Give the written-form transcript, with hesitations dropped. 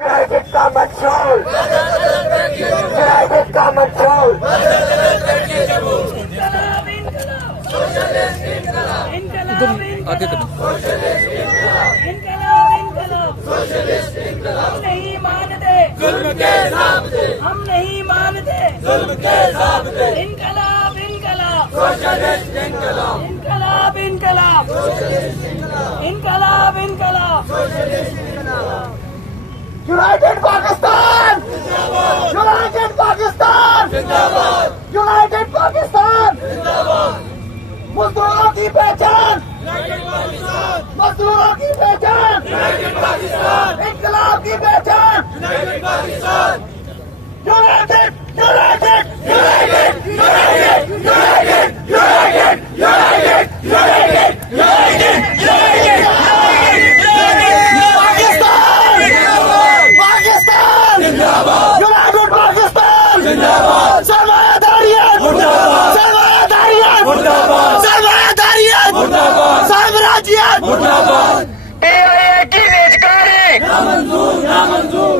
United का मंशूर, United का मंशूर, हम नहीं मानते जुल्म के ज़ाब्ते, हम नहीं मानते जुल्म के ज़ाब्ते। इनकलाब इनकलाब सोशलिस्ट इनकलाब, इनकलाब इनकलाब सोशलिस्ट इनकलाब, इनकलाब इनकलाब सोशलिस्ट इनकलाब। United Pakistan, United Pakistan, United Pakistan, मजदूरों की पहचान, मजदूरों की पहचान, इनकलाब की पहचान, United United United United United United United United United Pakistan, Pakistan जिंदाबाद, यूनाइटेड पाकिस्तान जिंदाबाद, सरमायादारियत मुर्दाबाद, सरमायादारियत मुर्दाबाद, सरमायादारियत मुर्दाबाद, साम्राज्यवाद मुर्दाबाद। AIA की निजकारी नामंजूर, नामंजूर।